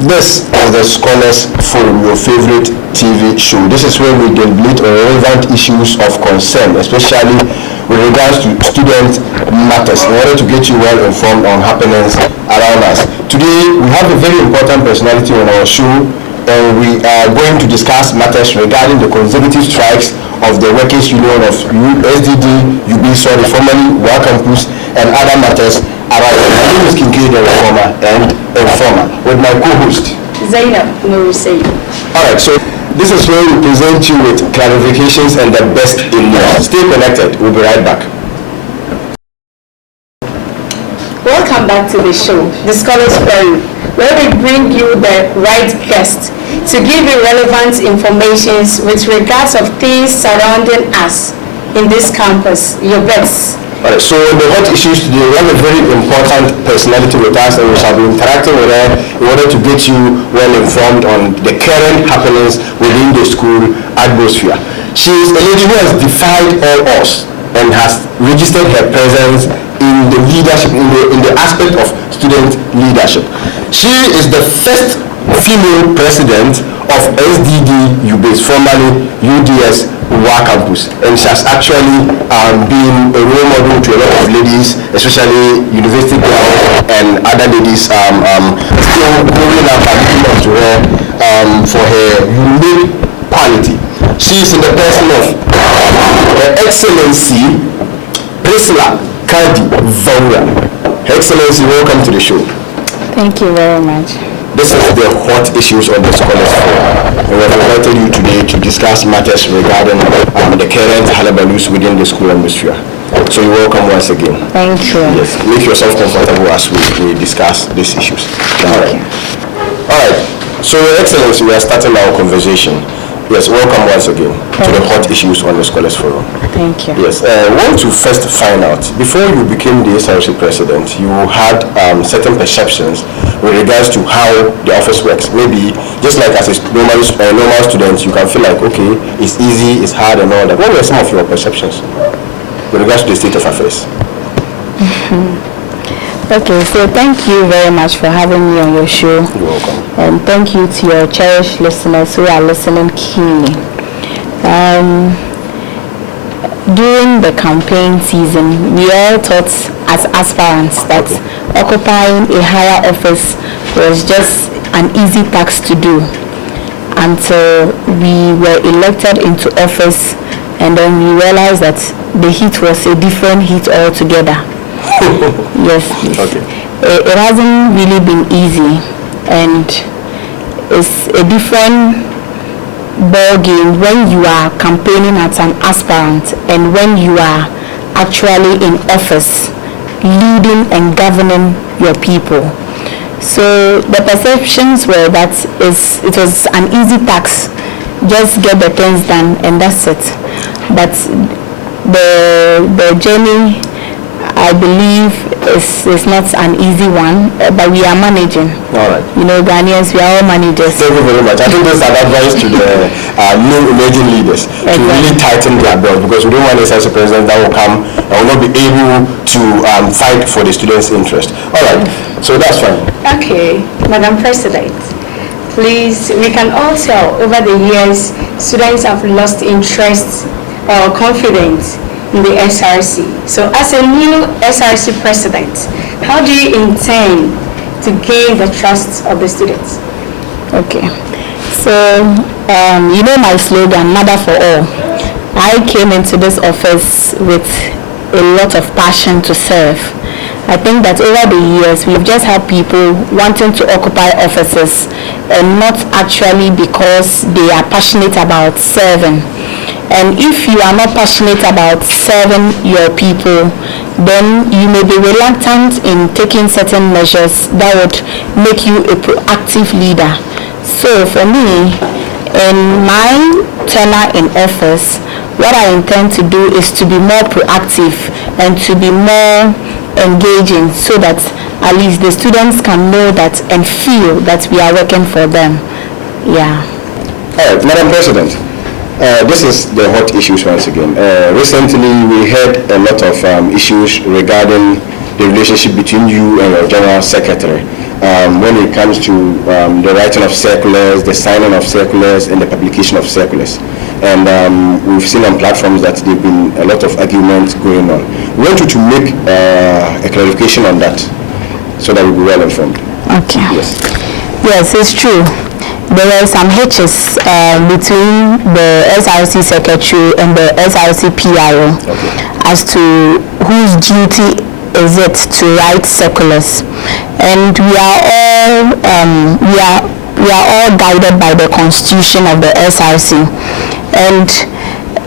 This is the Scholars Forum, your favorite TV show. This is where we deliberate on relevant issues of concern, especially with regards to student matters, in order to get you well informed on happenings around us. Today, we have a very important personality on our show, and we are going to discuss matters regarding the consecutive strikes of the Workers' Union of Sdd-Ubids, formerly Vawurah Campus, and other matters around. My name is Khadi, the reformer and informer, with my co-host Zainab Nurusei. Alright, so this is where we present you with clarifications and the best in news. Stay connected, we'll be right back. Welcome back to the show, the Scholars Forum, where we bring you the right guest to give you relevant information with regards of things surrounding us in this campus, your bets. Alright, so the hot issues today, we have a very important personality with us, and we shall be interacting with her in order to get you well informed on the current happenings within the school atmosphere. She is a lady who has defied all odds and has registered her presence in the leadership, in the aspect of student leadership. She is the first female president of Sdd-Ubids, formerly UDS Vawurah Campus, and she has actually been a role model to a lot of ladies, especially university girls and other ladies still growing up and looking up to her for her unique quality. She is in the person of Her Excellency Priscilla Khadi Vawurah. Her Excellency, welcome to the show. Thank you very much. This is the hot issues on the Scholars Forum. We have invited you today to discuss matters regarding the current hullabaloo within the school atmosphere. So you're welcome once again. Thank you. Yes, make yourself comfortable as we discuss these issues. All right. So, Your Excellency, we are starting our conversation. Yes, welcome once again to the hot issues on the Scholars Forum. Thank you. Yes, I want to first find out, before you became the SRC president, you had certain perceptions with regards to how the office works. Maybe just like as a normal student, you can feel like, okay, it's easy, it's hard and all that. What were some of your perceptions with regards to the state of affairs? Okay, so thank you very much for having me on your show. You're welcome. And thank you to your cherished listeners who are listening keenly. During the campaign season, we all thought as aspirants that occupying a higher office was just an easy task to do until we were elected into office, and then we realized that the heat was a different heat altogether. Yes, okay. It hasn't really been easy, and it's a different ball game when you are campaigning as an aspirant and when you are actually in office leading and governing your people. So the perceptions were that it was an easy task, just get the things done and that's it. But the journey, I believe, is not an easy one, but we are managing. All right. You know, Ghanaians, we are all managers. Thank you very much. I think this is an advice to the new emerging leaders to really tighten their belt, because we don't want a such a president that will come and will not be able to fight for the students' interest. All right. So that's fine. Okay, Madam President. Please, we can all tell over the years students have lost interest or confidence in the SRC. So as a new SRC president, how do you intend to gain the trust of the students? Okay, so you know my slogan, Mother for All. I came into this office with a lot of passion to serve. I think that over the years we've just had people wanting to occupy offices and not actually because they are passionate about serving. And if you are not passionate about serving your people, then you may be reluctant in taking certain measures that would make you a proactive leader. So for me, in my tenure in office, what I intend to do is to be more proactive and to be more engaging, so that at least the students can know that and feel that we are working for them. Yeah. All right, Madam President. This is the hot issues once again. Recently, we heard a lot of issues regarding the relationship between you and your General Secretary. when it comes to the writing of circulars, the signing of circulars, and the publication of circulars. And we've seen on platforms that there've been a lot of arguments going on. We want you to make a clarification on that so that we'll be well informed. Okay. Yes. Yes, it's true. There were some hitches between the SRC secretary and the SRC PRO as to whose duty is it to write circulars, and we are all guided by the constitution of the SRC, and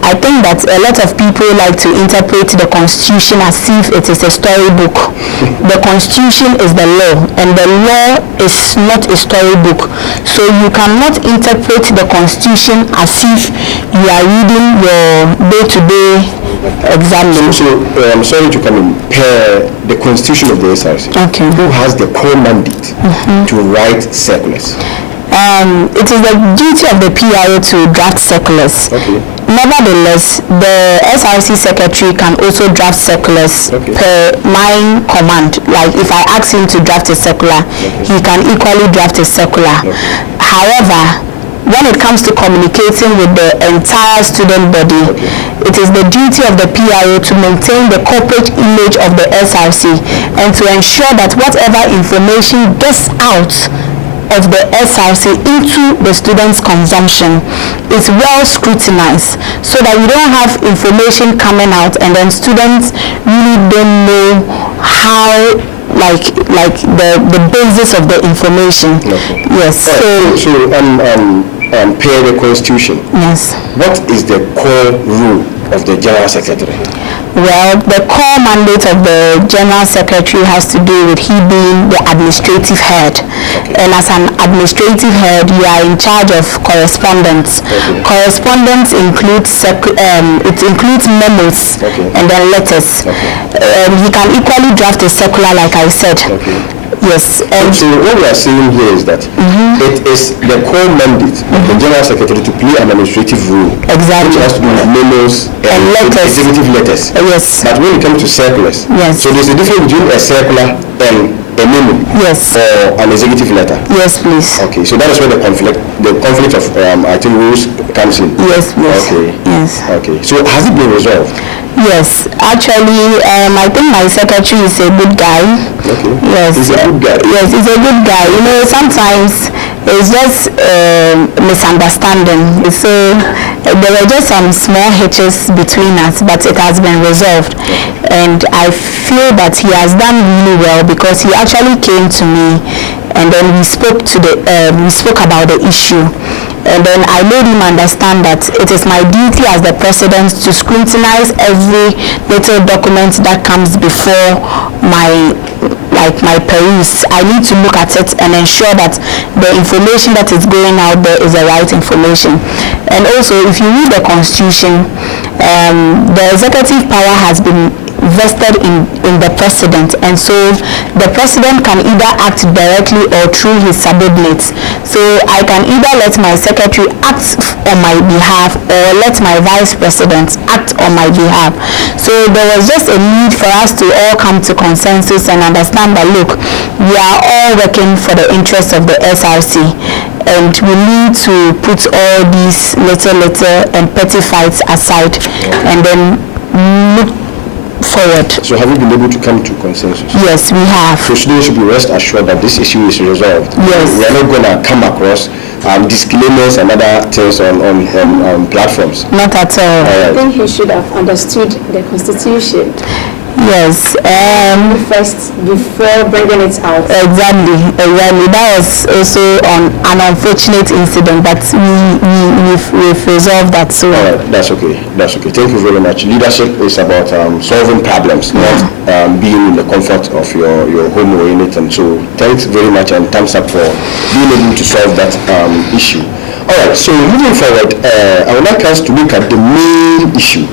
I think that a lot of people like to interpret the constitution as if it is a storybook. The constitution is the law, and the law is not a storybook. So you cannot interpret the constitution as if you are reading your day-to-day exam. So I'm sorry to come in. The constitution of the SRC. Okay. Who has the core mandate to write circulars? It is the duty of the PRO to draft circulars. Okay. Nevertheless, the SRC secretary can also draft circulars per my command. Like if I ask him to draft a circular, he can equally draft a circular. However, when it comes to communicating with the entire student body, it is the duty of the PRO to maintain the corporate image of the SRC and to ensure that whatever information gets out of the SRC into the students' consumption is well scrutinized, so that we don't have information coming out and then students really don't know how, like the basis of the information. Yes. So per the constitution. Yes. What is the core rule of the General Secretary? Well, the core mandate of the General Secretary has to do with he being the administrative head. And as an administrative head, you are in charge of correspondence. Correspondence includes memos and then letters. He can equally draft a circular, like I said. Yes. And so what we are saying here is that it is the core mandate of the General Secretary to play an administrative role. Exactly. Which has to do with memos and letters. Executive letters. Yes. But when it comes to circulars, so there's a difference between a circular and a memo. Yes. Or an executive letter. Yes, please. Okay, so that is where the conflict of I think rules comes in. Yes, please. Okay. Yes. Okay. So has it been resolved? Yes, actually, I think my secretary is a good guy. Okay. Yes. He's a good guy. Yes, he's a good guy. You know, sometimes it's just misunderstanding. So there were just some small hitches between us, but it has been resolved. And I feel that he has done really well because he actually came to me, and then we spoke about the issue. And then I made him understand that it is my duty as the president to scrutinize every little document that comes before my peruse. I need to look at it and ensure that the information that is going out there is the right information. And also, if you read the constitution, the executive power has been vested in the president, and so the president can either act directly or through his subordinates. So I can either let my secretary act on my behalf or let my vice president act on my behalf. So there was just a need for us to all come to consensus and understand that, look, we are all working for the interests of the SRC, and we need to put all these little and petty fights aside and then look forward. So have you been able to come to consensus? Yes, we have. So students should be rest assured that this issue is resolved. Yes. We are not going to come across disclaimers and other things on platforms. Not at all. I think he should have understood the constitution. Yes. First, before bringing it out. Exactly. That was also an unfortunate incident, but we've resolved that. So that's okay. Thank you very much. Leadership is about solving problems, not being in the comfort of your home or anything. So thanks very much and thumbs up for being able to solve that issue. All right. So moving forward, I would like us to look at the main issue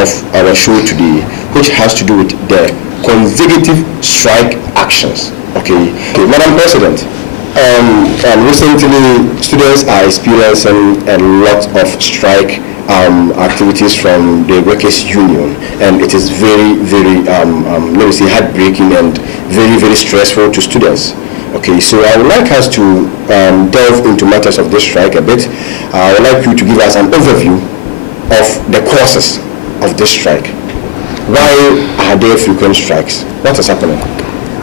of our show today, which has to do with the consecutive strike actions. Okay, Madam President, recently students are experiencing a lot of strike activities from the workers' union, and it is very, very, let me say, heartbreaking and very, very stressful to students. Okay, so I would like us to delve into matters of this strike a bit. I would like you to give us an overview of the causes of this strike. Why are there frequent strikes? What is happening?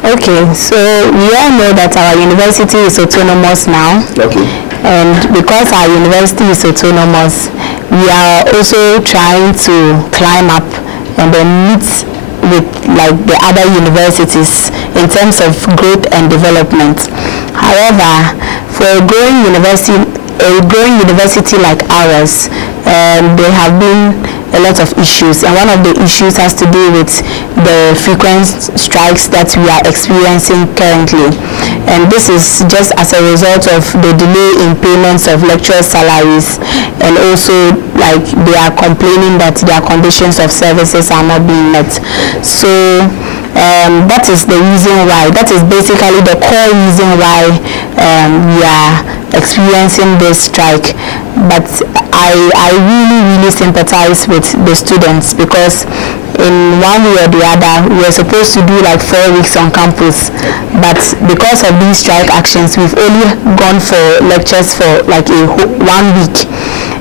Okay, so we all know that our university is autonomous now. Okay. And because our university is autonomous, we are also trying to climb up and then meet with like the other universities in terms of growth and development. However, for a growing university like ours, there have been a lot of issues, and one of the issues has to do with the frequent strikes that we are experiencing currently. And this is just as a result of the delay in payments of lecturer salaries, and also like they are complaining that their conditions of services are not being met. So that is the reason why, that is basically the core reason why we are experiencing this strike. But I really sympathize with the students, because in one way or the other we are supposed to do like 4 weeks on campus, but because of these strike actions we've only gone for lectures for like 1 week,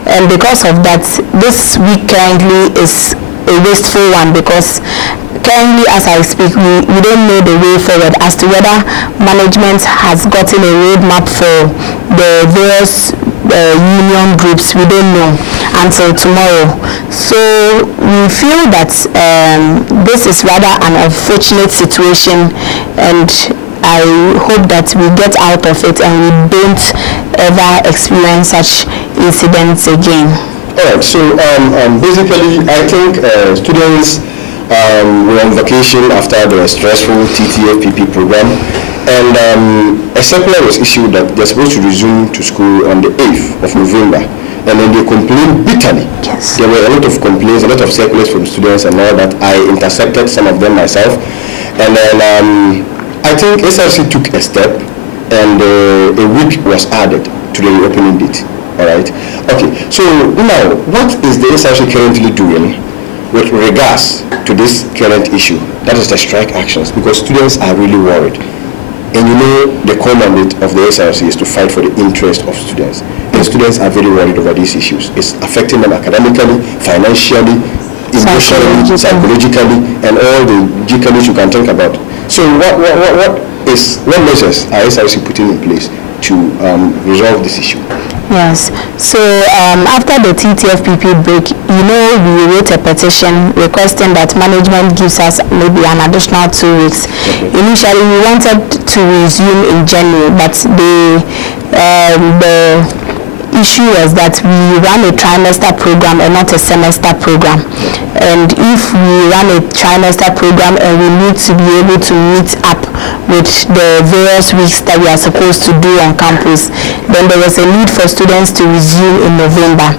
and because of that this week currently is a wasteful one, because currently as I speak we don't know the way forward as to whether management has gotten a roadmap for the various union groups. We don't know until tomorrow. So we feel that this is rather an unfortunate situation, and I hope that we get out of it and we don't ever experience such incidents again. Alright, so basically I think students were on vacation after the stressful TTFPP program, and a circular was issued that they're supposed to resume to school on the 8th of November, and then they complained bitterly. Yes. There were a lot of complaints, a lot of circulars from students and all that. I intercepted some of them myself, and then I think SRC took a step, and a week was added to the reopening date. Alright, okay, so now what is the SRC currently doing with regards to this current issue, that is the strike actions, because students are really worried, and you know the core mandate of the SRC is to fight for the interest of students, and students are very worried over these issues. It's affecting them academically, financially, emotionally, psychologically, and all the GKs you can think about. So what measures are SRC putting in place to resolve this issue? Yes, so after the TTFPP break, you know, we wrote a petition requesting that management gives us maybe an additional 2 weeks. Okay. Initially, we wanted to resume in January, but the issue was that we run a trimester program and not a semester program. And if we run a trimester program and we need to be able to meet up with the various weeks that we are supposed to do on campus, then there was a need for students to resume in November.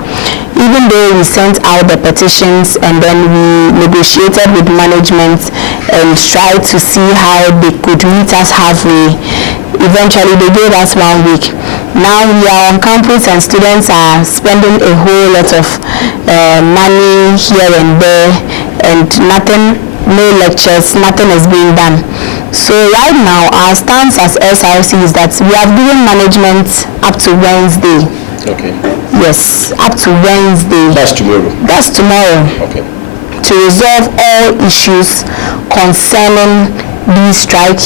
Even though we sent out the petitions and then we negotiated with management and tried to see how they could meet us halfway, eventually they gave us 1 week. Now we are on campus and students are spending a whole lot of money here and there, and nothing, no lectures, nothing is being done. So right now our stance as SRC is that we have given management up to Wednesday. Okay. Yes, up to Wednesday. That's tomorrow. That's tomorrow. Okay. To resolve all issues concerning these strike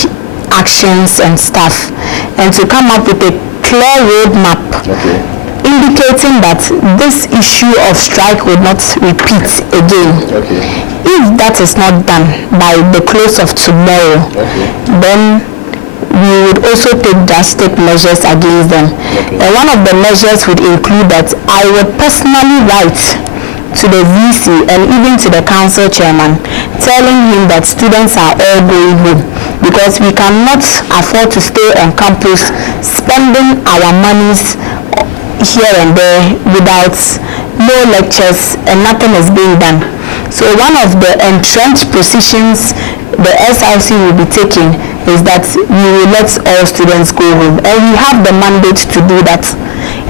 actions and stuff, and to come up with a clear roadmap, Okay. indicating that this issue of strike will not repeat again. Okay. If that is not done by the close of tomorrow, Okay. then we would also take drastic measures against them. Okay. And one of the measures would include that I would personally write to the VC and even to the council chairman, telling him that students are all going home, because we cannot afford to stay on campus spending our monies here and there without no lectures and nothing is being done. So one of the entrenched positions the SRC will be taking is that we will let all students go home, and we have the mandate to do that.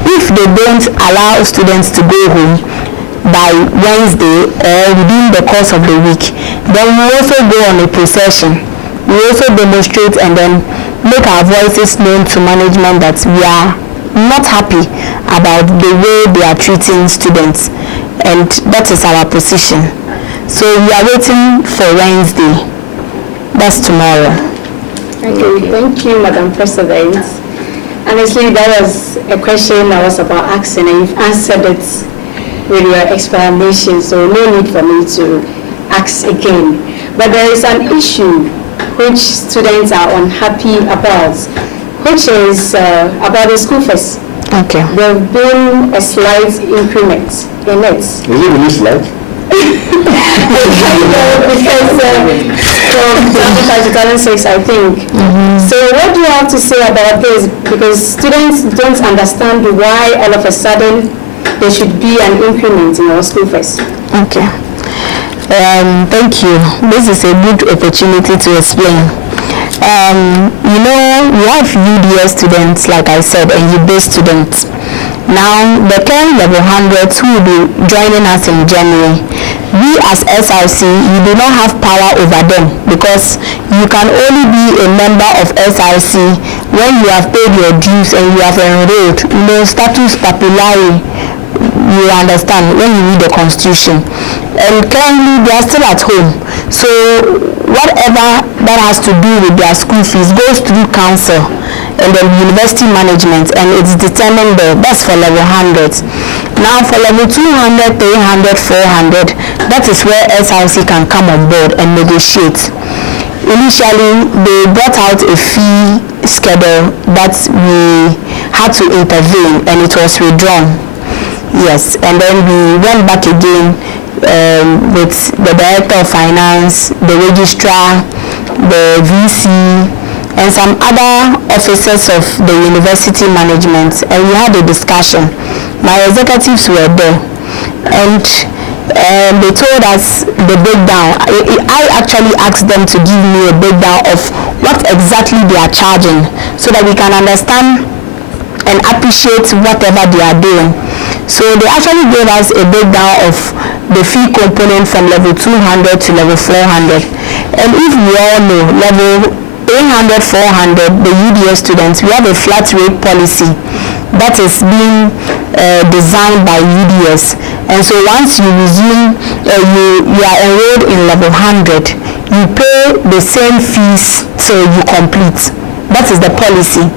If they don't allow students to go home by Wednesday or within the course of the week, then we also go on a procession. We also demonstrate, and then make our voices known to management that we are not happy about the way they are treating students, and that is our position. So we are waiting for Wednesday. That's tomorrow. Okay, thank you, Madam President. Honestly, that was a question I was about asking, and you've answered it with your explanation, so no need for me to ask again. But there is an issue which students are unhappy about, which is about the school fees. Okay. There have been a slight increment in it. Is it really slight? Because from 2006, I think. So what do you have to say about this? Because students don't understand why all of a sudden there should be an increment in our school fees. Okay. Thank you. This is a good opportunity to explain. You know, we have UDS students, like I said, and UBIS students. Now, the current level 100s who will be joining us in January, we as SRC, you do not have power over them, because you can only be a member of SRC when you have paid your dues and you have enrolled. You know, status papillary, you understand, when you read the constitution. And currently they are still at home, so whatever that has to do with their school fees goes through council and then university management, and it's determined there. That's for level 100. Now for level 200, 300, 400, that is where SRC can come on board and negotiate. Initially they brought out a fee schedule that we had to intervene, and it was withdrawn. Yes, and then we went back again with the Director of Finance, the Registrar, the VC, and some other officers of the university management, and we had a discussion. My executives were there, and they told us the breakdown. I actually asked them to give me a breakdown of what exactly they are charging, so that we can understand and appreciate whatever they are doing. So they actually gave us a breakdown of the fee component from level 200 to level 400. And if we all know, level 300, 400, the UDS students, we have a flat rate policy that is being designed by UDS. And so once you resume, you are enrolled in level 100, you pay the same fees till you complete. That is the policy.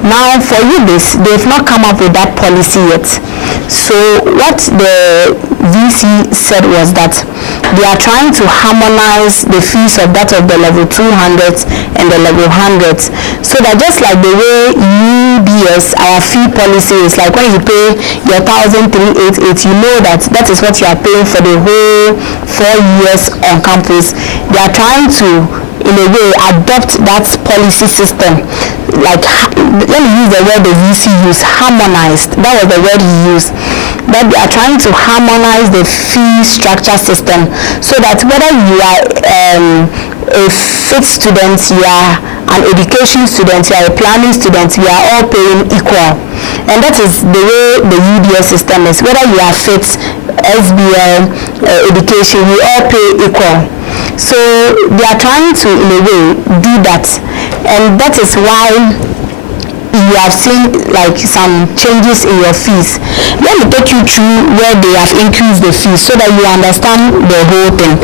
Now for UBIS, they've not come up with that policy yet. So what the VC said was that they are trying to harmonize the fees of that of the level 200s and the level 100s, so that just like the way UBS, our fee policy is like when you pay your 1,388, you know that that is what you are paying for the whole 4 years on campus. They are trying to, in a way, adopt that policy system. Like, let me use the word the VC used, harmonized. That was the word he used. That they are trying to harmonize the fee structure system, so that whether you are a fit student, you are an education student, you are a planning student, we are all paying equal. And that is the way the UDS system is. Whether you are fit, SBL, education, we all pay equal. So they are trying to, in a way, do that, and that is why you have seen like some changes in your fees. Let me take you through where they have increased the fees so that you understand the whole thing.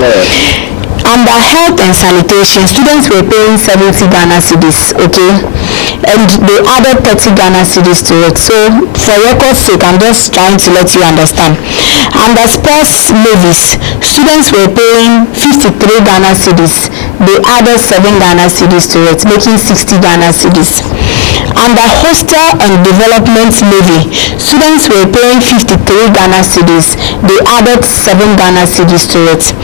Under health and sanitation, students were paying 70 Ghana cedis, okay? And they added 30 Ghana cedis to it. So for record's sake, I'm just trying to let you understand. Under sports levies, students were paying 53 Ghana cedis. They added 7 Ghana cedis to it, making 60 Ghana cedis. Under hostel and development levy, students were paying 53 Ghana cedis. They added 7 Ghana cedis to it.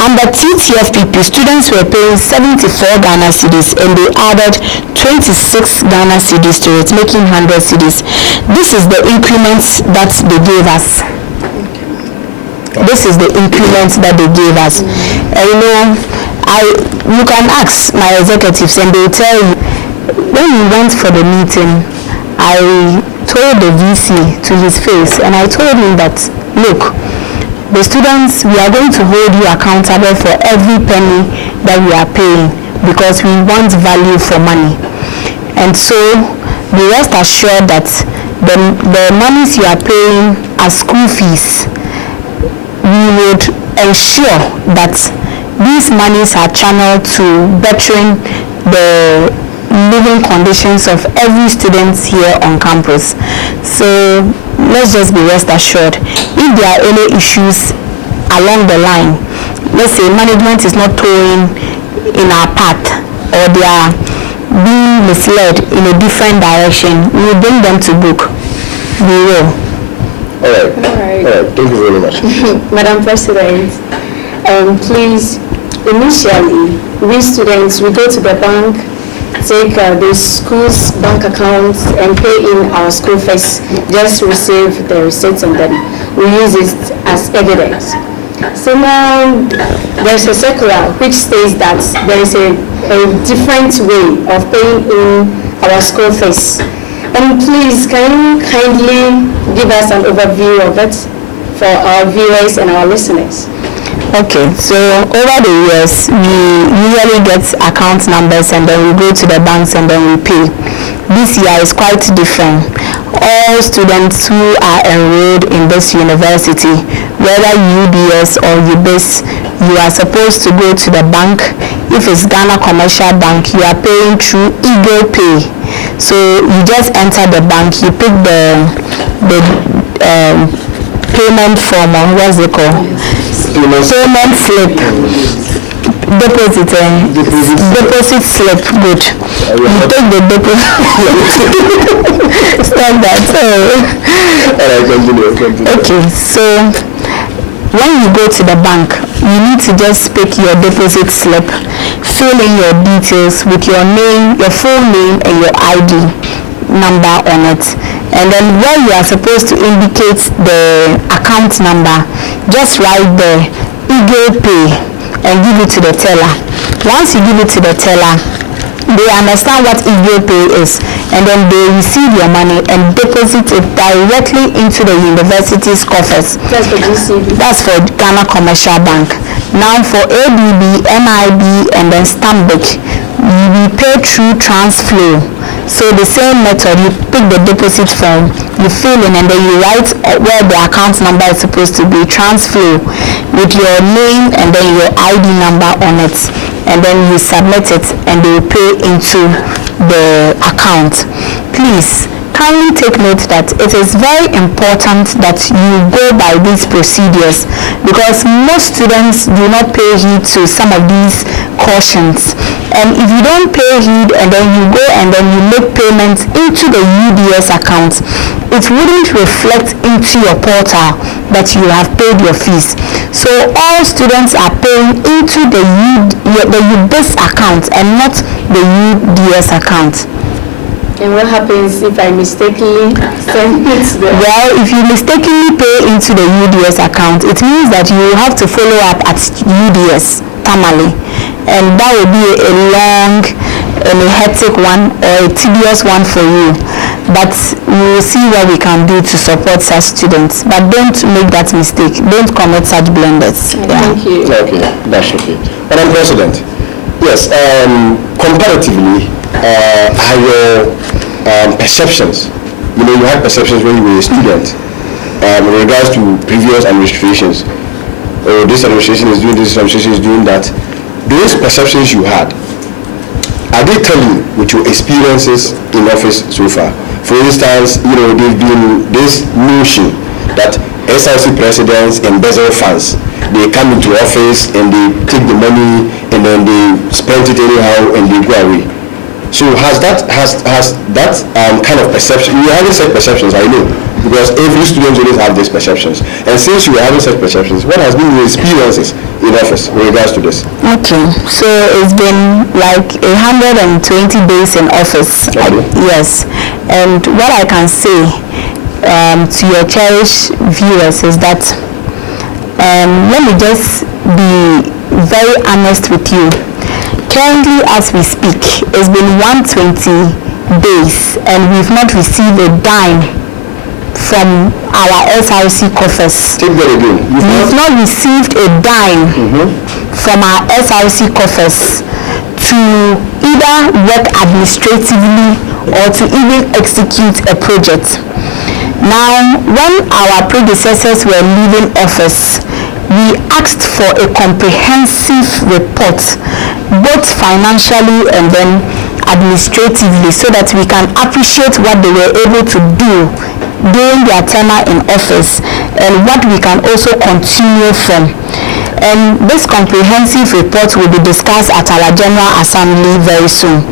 Under TTFPP, students were paying 74 Ghana cedis, and they added 26 Ghana cedis to it, making 100 cedis. This is the increments that they gave us. This is the increments that they gave us. And you know, you can ask my executives, and they will tell you. When we went for the meeting, I told the VC to his face, and I told him that, look, the students, we are going to hold you accountable for every penny that we are paying, because we want value for money. And so be rest assured that the monies you are paying as school fees, we would ensure that these monies are channeled to bettering the living conditions of every student here on campus. So let's just be rest assured, if there are any issues along the line, let's say management is not towing in our path, or they are being misled in a different direction, we will bring them to book. We will. All right. Thank you very much. Madam President, please, initially, we students, we go to the bank, take the school's bank accounts and pay in our school fees, just receive the receipts and then we use it as evidence. So now there's a circular which states that there is a different way of paying in our school fees. And please, can you kindly give us an overview of it for our viewers and our listeners? Okay, so over the years, we usually get account numbers and then we go to the banks and then we pay. This year is quite different. All students who are enrolled in this university, whether UBS or UBIS, you are supposed to go to the bank. If it's Ghana Commercial Bank, you are paying through Eagle Pay. So you just enter the bank, you pick the payment form, or what's it called? Payment slip. Deposit slip. Good. You take the deposit. Stop that. Okay, so when you go to the bank, you need to just pick your deposit slip, fill in your details with your name, your full name, and your ID number on it. And then where you are supposed to indicate the account number, just write the Eagle Pay and give it to the teller. Once you give it to the teller, they understand what Eagle Pay is, and then they receive your money and deposit it directly into the university's coffers. That's for GCB. That's for Ghana Commercial Bank. Now for ADB, NIB, and then Stanbic, we pay through Transflow. So the same method, you pick the deposit form, you fill in, and then you write where the account number is supposed to be, Transflow, with your name and then your ID number on it, and then you submit it and they will pay into the account. Please kindly take note that it is very important that you go by these procedures, because most students do not pay heed to some of these cautions. And if you don't pay heed and then you go and then you make payments into the UBS account, it wouldn't reflect into your portal that you have paid your fees. So all students are paying into the UBIS account and not the UDS account. And what happens if I mistakenly send it to them? Well, if you mistakenly pay into the UDS account, it means that you have to follow up at UDS, Tamale. And that will be a long and a hectic one, or a tedious one for you. But we will see what we can do to support such students. But don't make that mistake. Don't commit such blunders. Thank you. Okay, that's okay. Madam President, yes, comparatively, are your perceptions, you had perceptions when you were a student in regards to previous administrations, or this administration is doing this, administration is doing that. Those perceptions you had, are they telling with your experiences in office so far? For instance, there's been this notion that SRC presidents embezzle funds. They come into office and they take the money and then they spend it anyhow and they go away. So has that kind of perception? You haven't said perceptions, I know, because every student always have these perceptions. And since you haven't said perceptions, what has been your experiences in office in regards to this? Okay, so it's been like 120 days in office. Okay. Yes, and what I can say to your cherished viewers is that let me just be very honest with you. Currently, as we speak, it's been 120 days and we've not received a dime from our SRC coffers. Take that again. We've not received a dime from our SRC coffers to either work administratively or to even execute a project. Now, when our predecessors were leaving office, we asked for a comprehensive report, both financially and then administratively, so that we can appreciate what they were able to do during their tenure in office and what we can also continue from. And this comprehensive report will be discussed at our General Assembly very soon.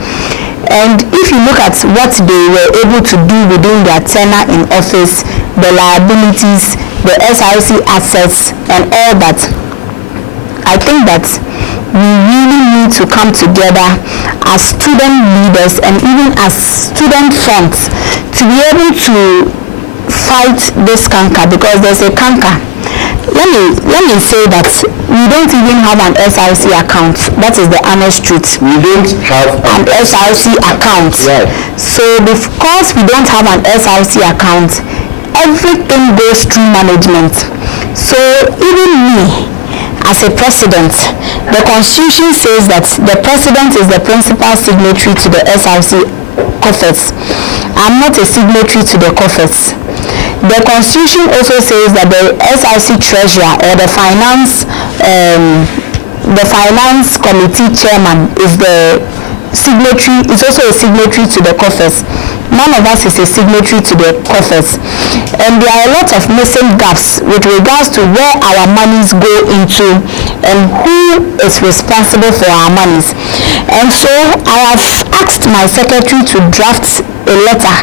And if you look at what they were able to do within their tenure in office, the liabilities, the SRC assets, and all that, I think that we really need to come together as student leaders and even as student fronts to be able to fight this canker, because there's a canker. Let me say that we don't even have an SRC account. That is the honest truth. We don't have an SRC account. Right. So because we don't have an SRC account, everything goes through management. So even me, as a president, the Constitution says that the president is the principal signatory to the SRC coffers. I'm not a signatory to the coffers. The Constitution also says that the SRC treasurer or the finance committee chairman is the signatory, is also a signatory to the coffers. None of us is a signatory to the coffers. And there are a lot of missing gaps with regards to where our monies go into and who is responsible for our monies. And so I have asked my secretary to draft a letter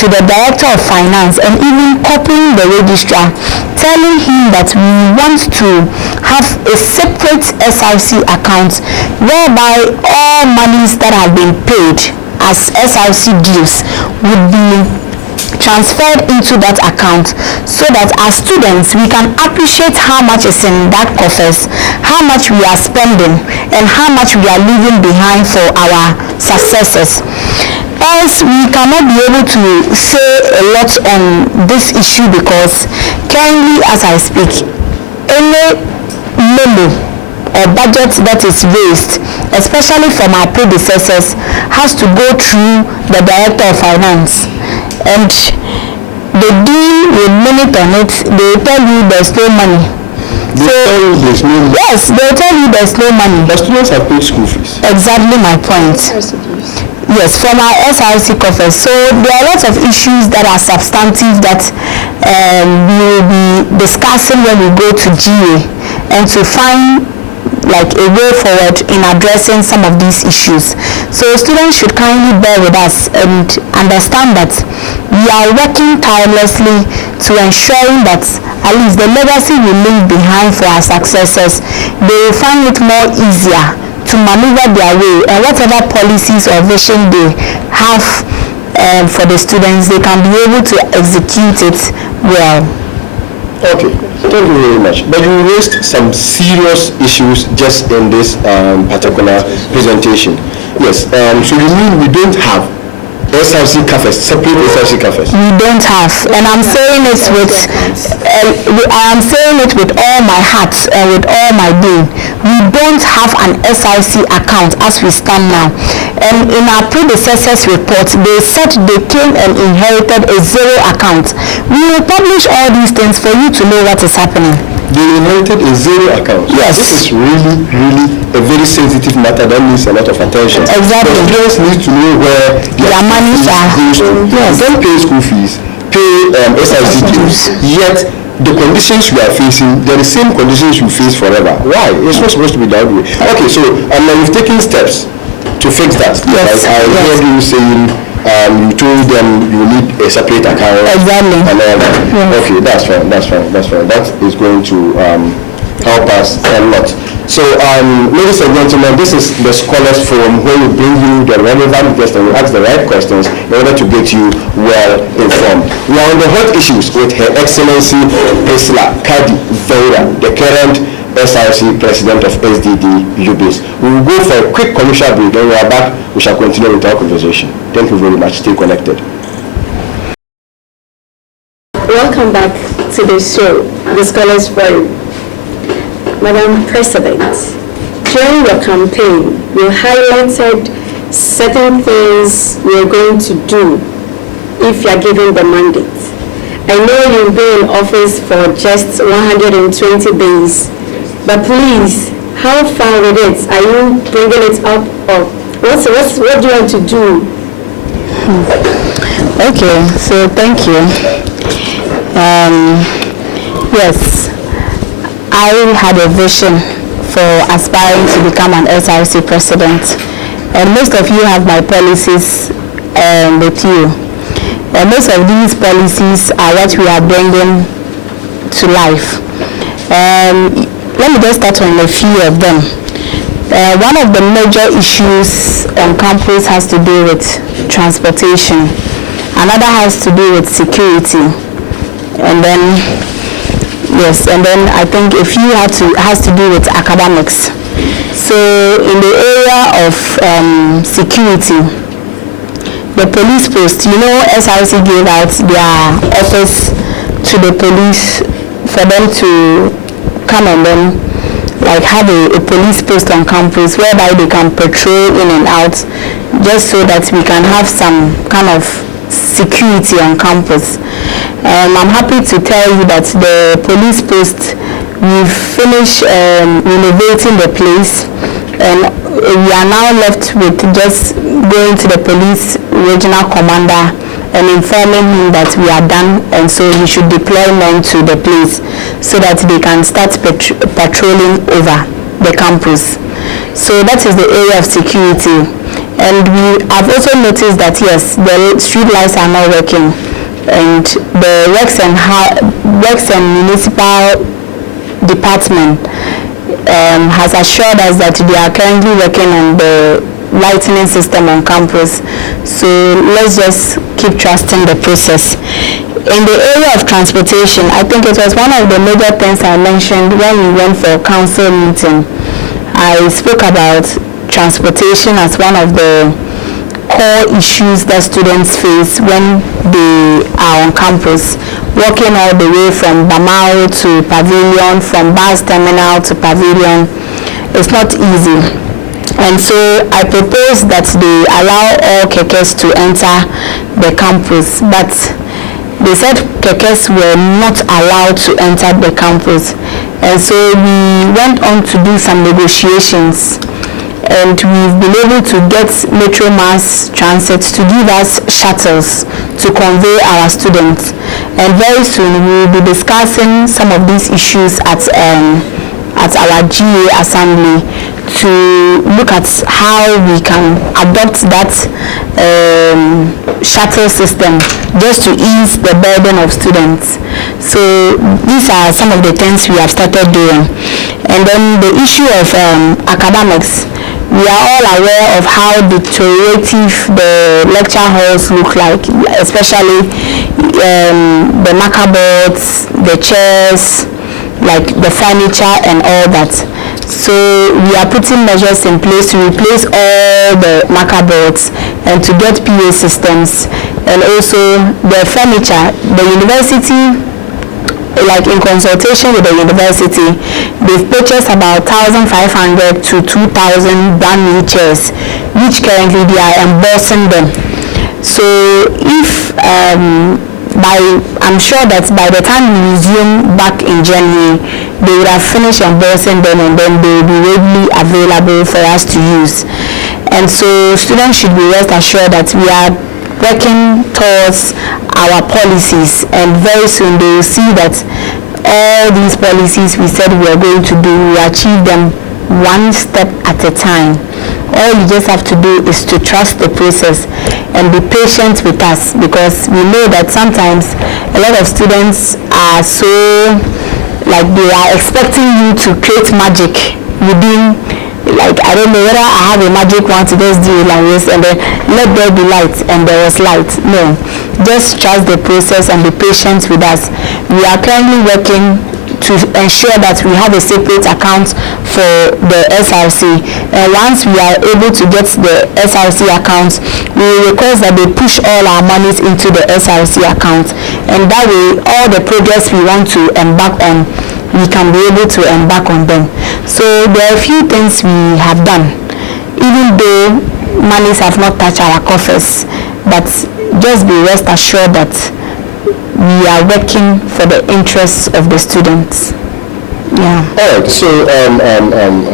to the Director of Finance and even copying the registrar, telling him that we want to have a separate SRC account whereby all monies that have been paid as SRC dues would be transferred into that account, so that as students we can appreciate how much is in that coffers, how much we are spending, and how much we are leaving behind for our successors. Else we cannot be able to say a lot on this issue, because currently as I speak, any memo or budget that is raised, especially from our predecessors, has to go through the Director of Finance. And the deal will minute on it. They tell you there's no money. There's no money. Yes, they tell you there's no money. The students have paid school fees. Exactly my point. Yes, from our SRC coffers. So there are lots of issues that are substantive that we will be discussing when we go to GA, and to find like a way forward in addressing some of these issues. So students should kindly bear with us and understand that we are working tirelessly to ensuring that at least the legacy we leave behind for our successors, they will find it more easier to maneuver their way, and whatever policies or vision they have for the students, they can be able to execute it well. Okay, thank you very much. But you raised some serious issues just in this particular presentation. Yes, so you mean we don't have SRC cafes, separate SRC cafes? We don't have, and I'm saying it with all my heart and with all my being. We don't have an SRC account as we stand now. And in our predecessors' report, they said they came and inherited a zero account. We will publish all these things for you to know what is happening. They inherited a zero account. Yes. This is really a very sensitive matter that needs a lot of attention. Exactly. The parents need to know where their money goes to. Yes. You don't pay school fees, pay SRC dues, yet the conditions you are facing, they're the same conditions you face forever. Why? It's not supposed to be that way. Okay, so we've taken steps to fix that. Yes. Like I heard you saying you told them you need a separate account. Exactly. And all that. Yes. Okay, that's fine. That is going to help us a lot. So, ladies and gentlemen, this is the Scholars Forum, where we bring you the relevant guests and we ask the right questions in order to get you well informed. We are on the hot issues with Her Excellency Priscilla Khadi Vawurah, the current SRC President of Sdd-Ubids. We will go for a quick commercial break, and we are back. We shall continue with our conversation. Thank you very much. Stay connected. Welcome back to the show, the Scholars Forum. Madam President, during your campaign, you highlighted certain things you're going to do if you're given the mandate. I know you've been in office for just 120 days, but please, how far with it? Are you bringing it up, or what do you want to do? Okay, so thank you. Yes, I had a vision for aspiring to become an SRC president, and most of you have my policies with you. And most of these policies are what we are bringing to life. Let me just start on a few of them. One of the major issues on campus has to do with transportation. Another has to do with security. And then, yes, and then I think a few has to do with academics. So in the area of security, the police post, SRC gave out their offers to the police for them to come and then have a police post on campus whereby they can patrol in and out, just so that we can have some kind of security on campus. I'm happy to tell you that the police post, we've finished renovating the place, and we are now left with just going to the police regional commander and informing him that we are done, and so he should deploy men to the place so that they can start patrolling over the campus. So that is the area of security. And we have also noticed that yes, the street lights are not working, and the works and municipal department has assured us that they are currently working on the lightning system on campus. So let's just keep trusting the process. In the area of transportation, I think it was one of the major things I mentioned when we went for a council meeting. I spoke about transportation as one of the core issues that students face when they are on campus, walking all the way from Bamao to Pavilion, from bus terminal to Pavilion. It's not easy. And so I propose that they allow all kekes to enter the campus, but they said kekes were not allowed to enter the campus. And so we went on to do some negotiations, and we've been able to get Metro Mass Transit to give us shuttles to convey our students. And very soon we will be discussing some of these issues at our GA assembly to look at how we can adopt that shuttle system just to ease the burden of students. So these are some of the things we have started doing. And then the issue of academics, we are all aware of how deteriorative the lecture halls look like, especially the marker boards, the chairs, the furniture and all that. So we are putting measures in place to replace all the marker boards and to get PA systems, and also the furniture. The university, in consultation with the university, they've purchased about 1,500 to 2,000 brand new chairs, which currently they are embossing them. So if I'm sure that by the time we resume back in January, they would have finished embossing them, and then they will be readily available for us to use. And so students should be rest assured that we are working towards our policies, and very soon they will see that all these policies we said we are going to do, we achieve them one step at a time. All you just have to do is to trust the process and be patient with us, because we know that sometimes a lot of students are so they are expecting you to create magic within, I don't know whether I have a magic wand to just do it like this and then let there be light, and there was light. No, just trust the process and be patient with us. We are currently working to ensure that we have a separate account for the SRC, and once we are able to get the SRC account, we will request that they push all our monies into the SRC account, and that way all the projects we want to embark on we can be able to embark on them. So there are a few things we have done, even though monies have not touched our coffers, but just be rest assured that we are working for the interests of the students. Yeah. All right. So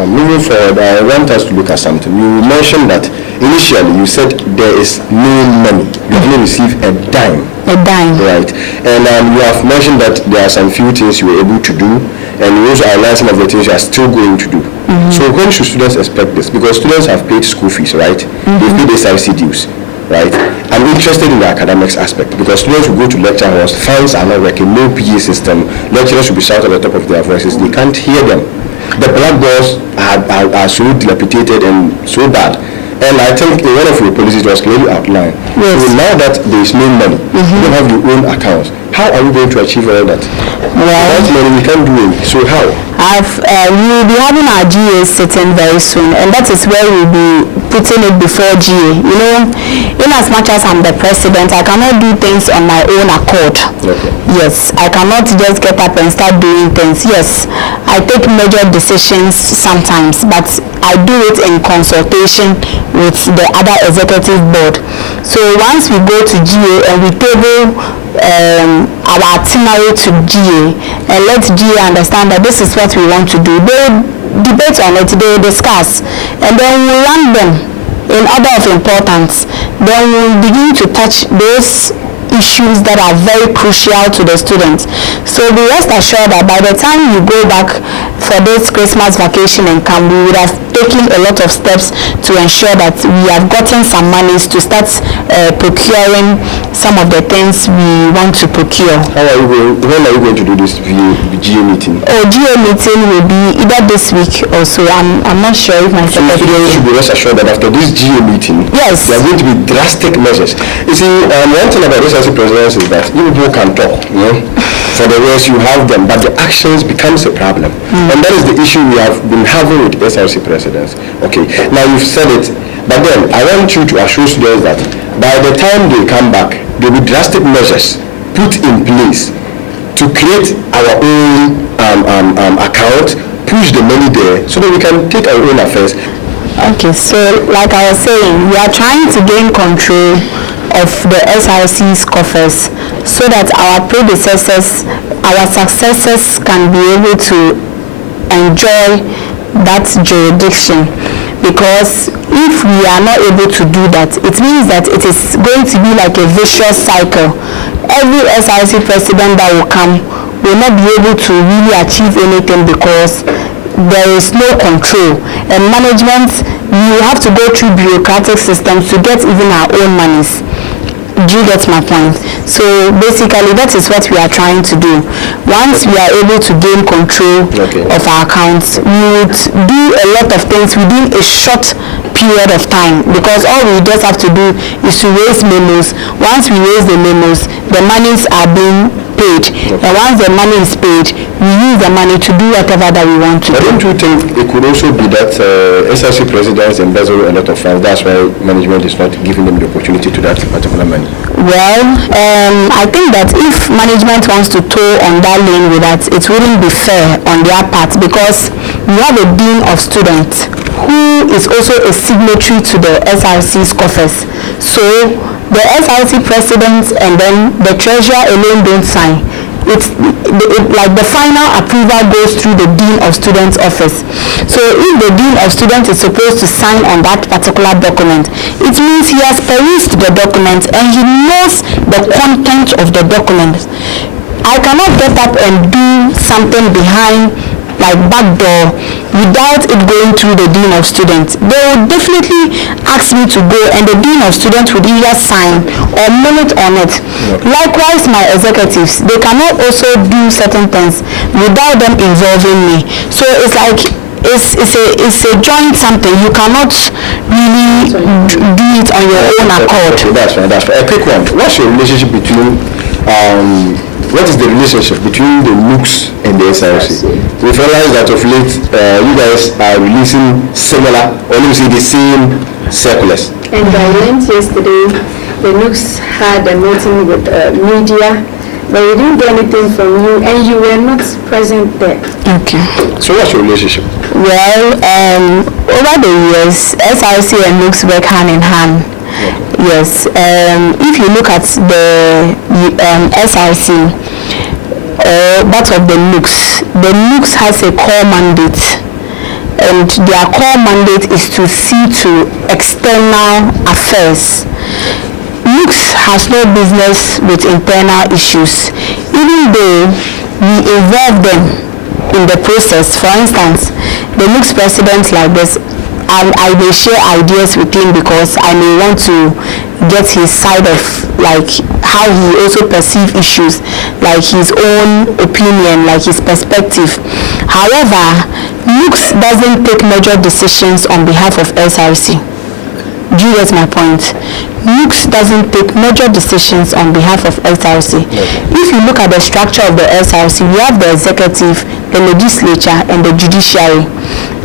moving forward, I want us to look at something. You mentioned that initially you said there is no money. You only receive a dime. A dime. Right. And you have mentioned that there are some few things you were able to do, and you also outlined some of the things you are still going to do. So when should students expect this? Because students have paid school fees, right? They've paid SRC dues. Right? I'm interested in the academics aspect because students will go to lecture halls, fans are not working, no PA system, lecturers will be shouting at the top of their voices, they can't hear them. The blackboards are so dilapidated and so bad. And I think in one of your policies was clearly outlined. Yes. So now that there is no money, you don't have your own accounts, how are we going to achieve all that? Without money, we can't do it. So how? We will be having our GA sitting very soon, and that is where we'll be putting it before GA. You know, in as much as I'm the president, I cannot do things on my own accord. Okay. Yes, I cannot just get up and start doing things. Yes, I take major decisions sometimes, but I do it in consultation with the other executive board. So once we go to GA and we table our itinerary to GA and let GA understand that this is what we want to do, they debate on it, they discuss, and then we rank them in order of importance. Then we'll begin to touch those issues that are very crucial to the students. So be rest assured that by the time you go back for this Christmas vacation and come, we would have taken a lot of steps to ensure that we have gotten some monies to start procuring some of the things we want to procure. When are you going to do this GA meeting? GA meeting will be either this week or so. I'm not sure if my secretary... So you should be rest assured that after this GA meeting, yes, there are going to be drastic measures. You see, one thing about this presidents is that you people can talk, you know, for the rest you have them, but the actions becomes a problem. And that is the issue we have been having with SRC presidents. Okay, now you've said it, but then I want you to assure students that by the time they come back, there will be drastic measures put in place to create our own account, push the money there so that we can take our own affairs. Okay, so like I was saying, we are trying to gain control of the SRC's coffers so that our predecessors, our successors can be able to enjoy that jurisdiction. Because if we are not able to do that, it means that it is going to be like a vicious cycle. Every SRC president that will come will not be able to really achieve anything because there is no control. And management, you have to go through bureaucratic systems to get even our own monies. Do you get my point? So basically that is what we are trying to do. Once we are able to gain control of our accounts, we would do a lot of things within a short period of time, because all we just have to do is to raise memos. Once we raise the memos, the monies are being paid. And once the money is paid, we use the money to do whatever that we want to do. Don't you think it could also be that SRC presidents embezzle a lot of funds? That's why management is not giving them the opportunity to that particular money. Well, I think that if management wants to tow on that lane with that, it wouldn't be fair on their part, because we have a dean of students who is also a signatory to the SRC's coffers. So the SRC president and then the treasurer alone don't sign. Like the final approval goes through the dean of students office. So if the dean of students is supposed to sign on that particular document, it means he has perused the document and he knows the content of the document. I cannot get up and do something behind like back door without it going through the dean of students. They would definitely ask me to go, and the dean of students would either sign or minute on it. Likewise, my executives, they cannot also do certain things without them involving me. So it's like it's a joint something. You cannot really do it on your own accord. Okay, that's fine. A quick one. What's your relationship between what is the relationship between the MOOCs and the SRC? We've realized that of late, you guys are releasing similar, or let me say the same circulars. And I learned yesterday, the MOOCs had a meeting with media but we didn't get anything from you, and you were not present there. Okay. So what's your relationship? Well, over the years, SRC and NUCS work hand in hand. Yes. If you look at the SRC, that of the NUCS has a core mandate, and their core mandate is to see to external affairs. NUCS has no business with internal issues, even though we involve them in the process. For instance, the NUCS president like this, I will share ideas with him because I may want to get his side of like how he also perceives issues, like his own opinion, like his perspective. However, NUCS doesn't take major decisions on behalf of SRC. Do you get my point? NUCS doesn't take major decisions on behalf of SRC. If you look at the structure of the SRC, we have the executive, the legislature, and the judiciary.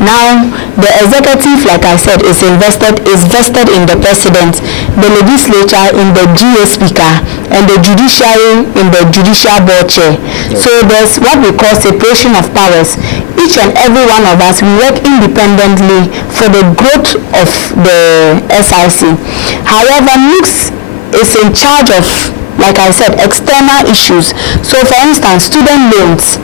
Now, the executive, like I said, is vested in the president, the legislature in the GA speaker, and the judiciary in the judicial board chair. So there's what we call separation of powers. Each and every one of us, we work independently for the growth of the SRC. However, NUCS is in charge of, like I said, external issues. So for instance, student loans,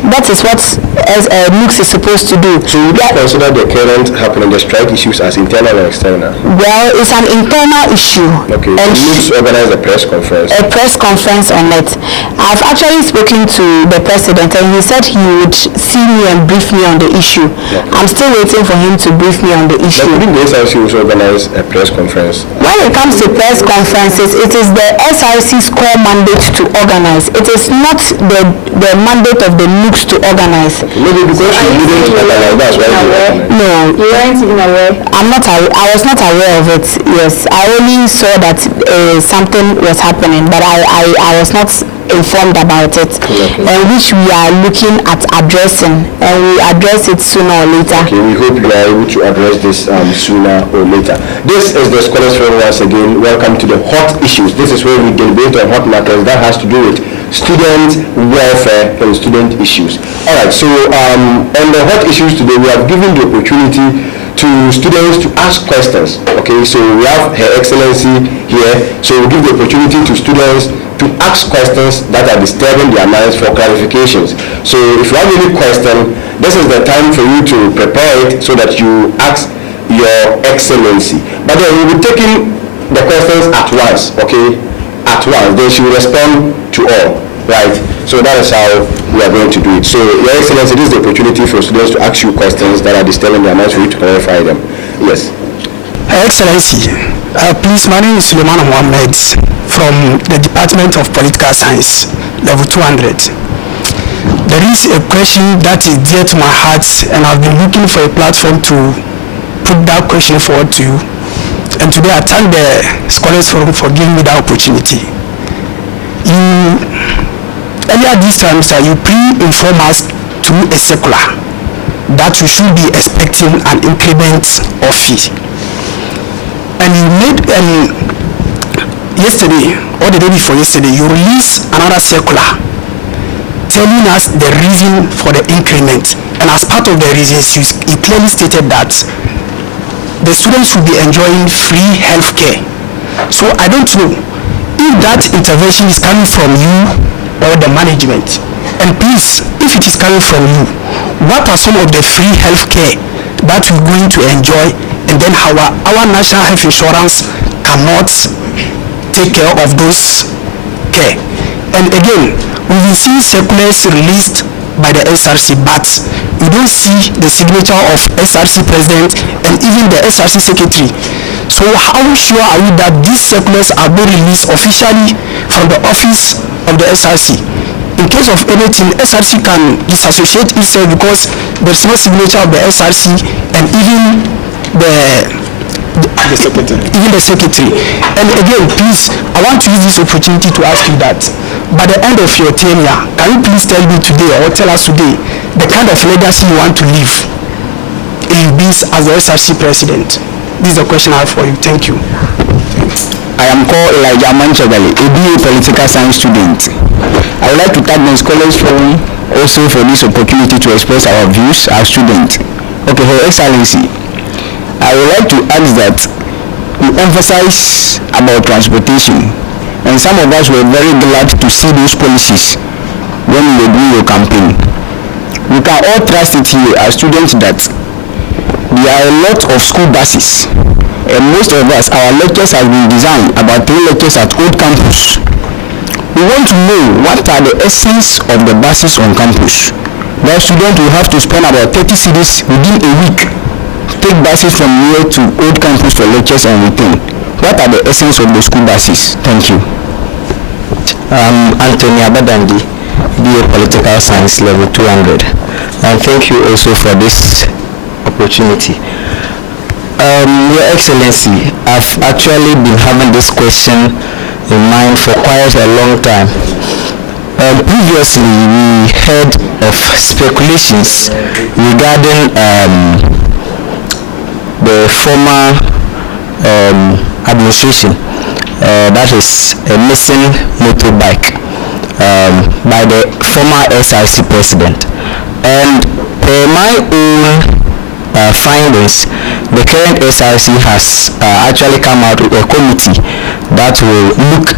that is what NUCS is supposed to do. So you don't consider the current happening, the strike issues as internal or external? Well, it's an internal issue. Okay, and NUCS organized a press conference. A press conference on it. I've actually spoken to the president and he said he would see me and brief me on the issue. Okay. I'm still waiting for him to brief me on the issue. But didn't the SRC also organize a press conference? When it comes to press conferences, it is the SRC's core mandate to organize. It is not the mandate of the NUCS to organize. Okay. Maybe because you didn't organize, that's why you organized. No. You weren't even aware? I was not aware of it, yes. I only saw that something was happening, but I was not informed about it, and which we are looking at addressing, and we address it sooner or later. Okay, we hope you are able to address this sooner or later. This is the Scholars Forum once again. Welcome to the hot issues. This is where we debate on hot matters that has to do with student welfare and student issues. Alright, so on the hot issues today, we have given the opportunity to students to ask questions. Okay, so we have Her Excellency here, so we give the opportunity to students to ask questions that are disturbing their minds for clarifications. So if you have any question, this is the time for you to prepare it so that you ask Your Excellency. But then we'll be taking the questions at once, okay? At once, then she will respond to all, right? So that is how we are going to do it. So Your Excellency, this is the opportunity for students to ask you questions that are disturbing their minds for you to clarify them. Yes. Her Excellency, please, my name is Suleiman Mohammed from the Department of Political Science, level 200. There is a question that is dear to my heart, and I've been looking for a platform to put that question forward to you. And today I thank the Scholars Forum for giving me that opportunity. Earlier this time, sir, you pre-informed us through a circular that we should be expecting an increment of fee. And you made yesterday or the day before yesterday, you released another circular telling us the reason for the increment. And as part of the reasons, you clearly stated that the students will be enjoying free health care. So I don't know if that intervention is coming from you or the management. And please, if it is coming from you, what are some of the free health care that we're going to enjoy, and then our national health insurance cannot take care of those care? And again, we've been seeing circulars released by the SRC, but we don't see the signature of SRC president and even the SRC secretary. So how sure are we that these circulars are being released officially from the office of the SRC? In case of anything, SRC can disassociate itself because there's no signature of the SRC and even the secretary. And again, please, I want to use this opportunity to ask you that by the end of your tenure, can you please tell me today or tell us today the kind of legacy you want to leave in this as the SRC president? This is the question I have for you. Thank you. I am called Elijah Manchagali, a BA Political Science student. I would like to thank the Scholars Forum also for this opportunity to express our views as students. Okay, Her Excellency, I would like to ask that you emphasize about transportation, and some of us were very glad to see those policies when you were doing your campaign. We can all trust it here as students that there are a lot of school buses, and most of us, our lectures have been designed about 3 lectures at Old Campus. We want to know what are the essence of the buses on campus. The student will have to spend about 30 cedis within a week to take buses from here to Old Campus for lectures and return. What are the essence of the school buses? Thank you. Anthony Abadandi, BA Political Science Level 200. And thank you also for this opportunity. Your Excellency, I've actually been having this question in mind for quite a long time. Previously, we heard of speculations regarding the former administration, that is a missing motorbike by the former SRC president. And per my own findings, the current SRC has actually come out with a committee that will look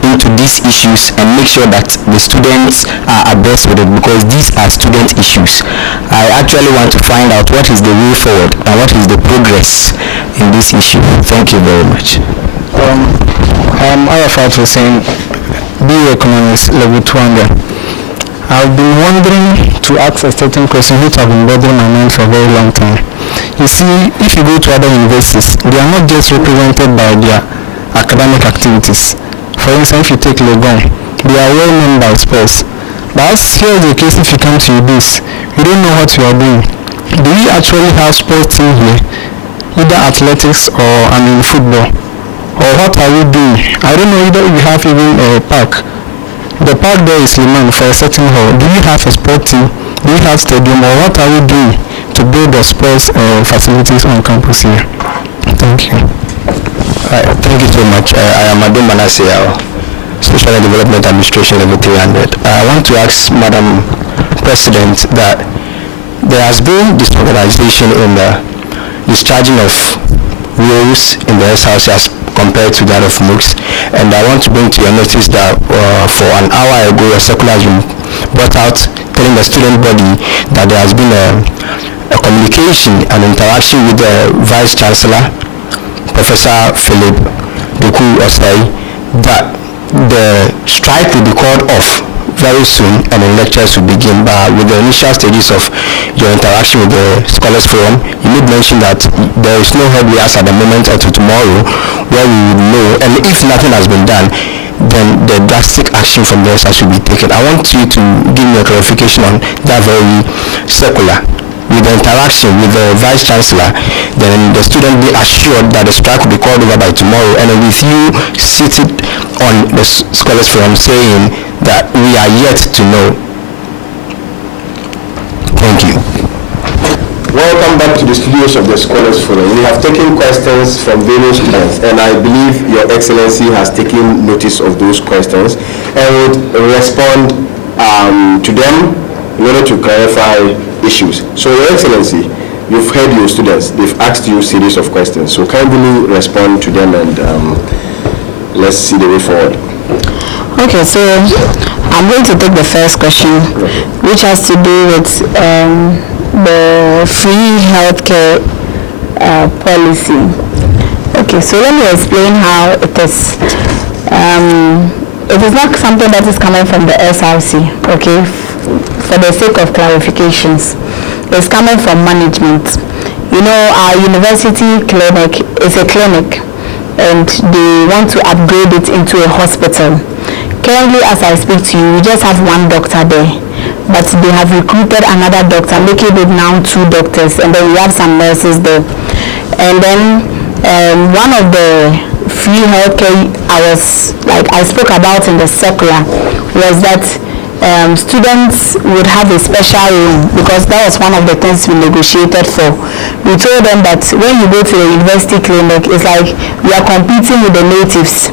into these issues and make sure that the students are abreast with it, because these are student issues. I actually want to find out what is the way forward and what is the progress in this issue. Thank you very much. I'm Arafat Hussein, BA Economics Level 200. I've been wondering to ask a certain question which have been bothering my mind for a very long time. You see, if you go to other universities, they are not just represented by their academic activities. For instance, if you take Legon, they are well known by sports. But as here is the case, if you come to UBIS, you don't know what you are doing. Do you actually have sports team here? Either athletics or football? Or what are you doing? I don't know either you have even a park. The park there is Liman for a certain hall. Do you have a sport team? Do you have stadium? Or what are we doing to build the sports facilities on campus here? Thank you. Thank you so much. I am Adum Manaseyao, Social and Development Administration Level 300. I want to ask Madam President that there has been disorganization in the discharging of roles in the SRC as compared to that of MOOCs, and I want to bring to your notice that for an hour ago a circular has been brought out telling the student body that there has been a communication and interaction with the Vice Chancellor, Professor Philip Duku Osei, that the strike will be called off very soon and the lectures will begin. But with the initial stages of your interaction with the Scholars Forum, you did mention that there is no headway as at the moment until tomorrow, where we will know, and if nothing has been done, then the drastic action from there should be taken. I want you to give me a clarification on that very circular. With the interaction with the Vice Chancellor, then the student be assured that the strike will be called over by tomorrow, and with you seated on the Scholars Forum saying that we are yet to know. Thank you. Welcome back to the studios of the Scholars Forum. We have taken questions from various students, and I believe Your Excellency has taken notice of those questions and would respond to them in order to clarify issues. So, Your Excellency, you've heard your students. They've asked you a series of questions. So, kindly respond to them and let's see the way forward. Okay, so I'm going to take the first question, which has to do with the free healthcare policy. Okay, so let me explain how it is. It is not something that is coming from the SRC, okay, for the sake of clarifications. It's coming from management. You know, our university clinic is a clinic and they want to upgrade it into a hospital. Currently, as I speak to you, we just have one doctor there, but they have recruited another doctor, making it now 2 doctors, and then we have some nurses there. And then one of the free healthcare I spoke about in the circular was that students would have a special room, because that was one of the things we negotiated for. We told them that when you go to the university clinic, it's like we are competing with the natives,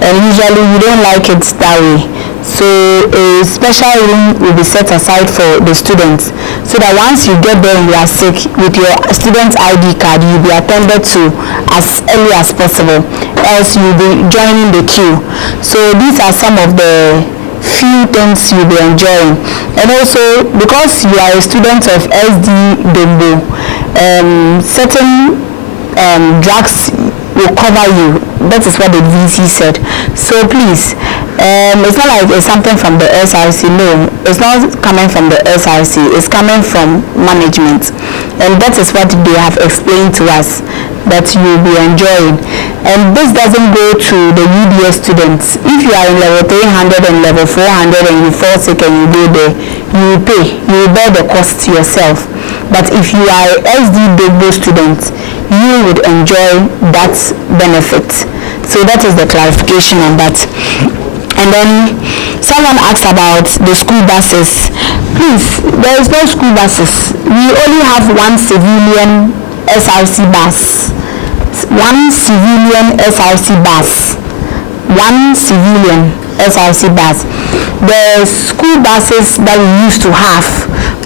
and usually we don't like it that way. So a special room will be set aside for the students, so that once you get there and you are sick, with your student ID card, you'll be attended to as early as possible, else you'll be joining the queue. So these are some of the few things you'll be enjoying. And also, because you are a student of Sdd-Ubids, certain drugs will cover you. That is what the VC said. So please, it's not like it's something from the SRC. No, it's not coming from the SRC. It's coming from management, and that is what they have explained to us that you'll be enjoying. And this doesn't go to the UDS students. If you are in level 300 and level 400 and you fall sick and you go there, you will pay. You will bear the cost yourself. But if you are an Sdd-Ubids student, you would enjoy that benefit. So that is the clarification on that. And then someone asked about the school buses. Please, there is no school buses. We only have one civilian SRC bus. One civilian SRC bus. One civilian SRC bus. The school buses that we used to have,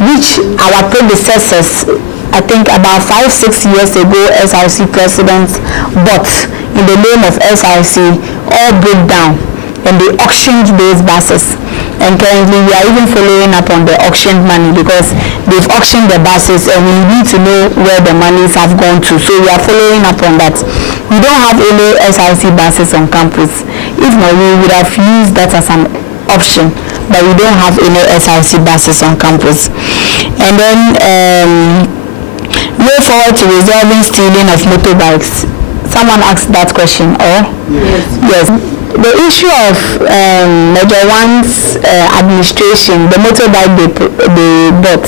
which our predecessors, I think about 5-6 years ago, SRC presidents bought in the name of SRC, all broke down, and they auctioned those buses. And currently we are even following up on the auctioned money, because they've auctioned the buses and we need to know where the monies have gone to. So we are following up on that. We don't have any SRC buses on campus. If not, we would have used that as an option, but we don't have any SRC buses on campus. And then way forward to resolving stealing of motorbikes. Someone asked that question, or? Yes. The issue of Major One's administration, the motorbike they bought.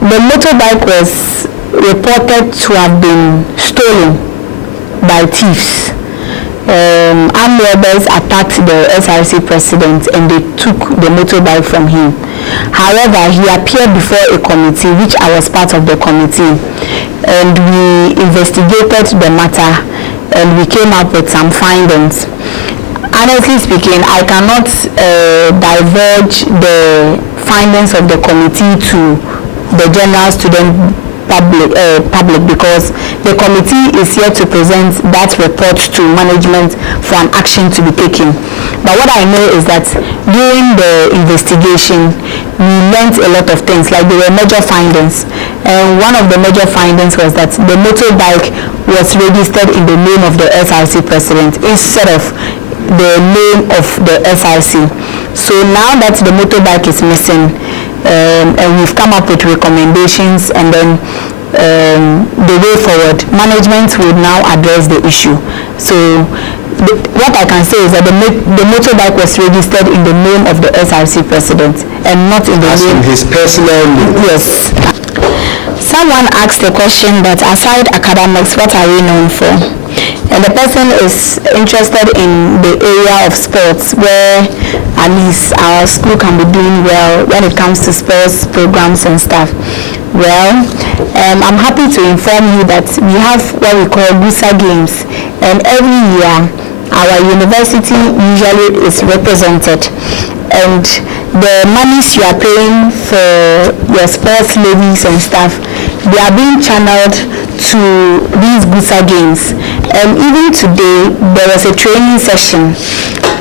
The motorbike was reported to have been stolen by thieves. Armed robbers attacked the SRC president and they took the motorbike from him. However, he appeared before a committee, which I was part of the committee, and we investigated the matter and we came up with some findings. Honestly speaking, I cannot divulge the findings of the committee to the general student public, because the committee is here to present that report to management for an action to be taken. But what I know is that during the investigation, we learned a lot of things, like there were major findings. And one of the major findings was that the motorbike was registered in the name of the SRC president instead of the name of the SRC. So now that the motorbike is missing, and we've come up with recommendations, and then the way forward, management will now address the issue. So what I can say is that the motorbike was registered in the name of the SRC president and not in the name. His personal name. Yes. Someone asked a question that aside academics, what are we known for? And the person is interested in the area of sports, where at least our school can be doing well when it comes to sports programs and stuff. Well, I'm happy to inform you that we have what we call Gusa Games, and every year our university usually is represented, and the monies you are paying for your sports levies and stuff, they are being channeled to these Gusa Games. And even today there was a training session.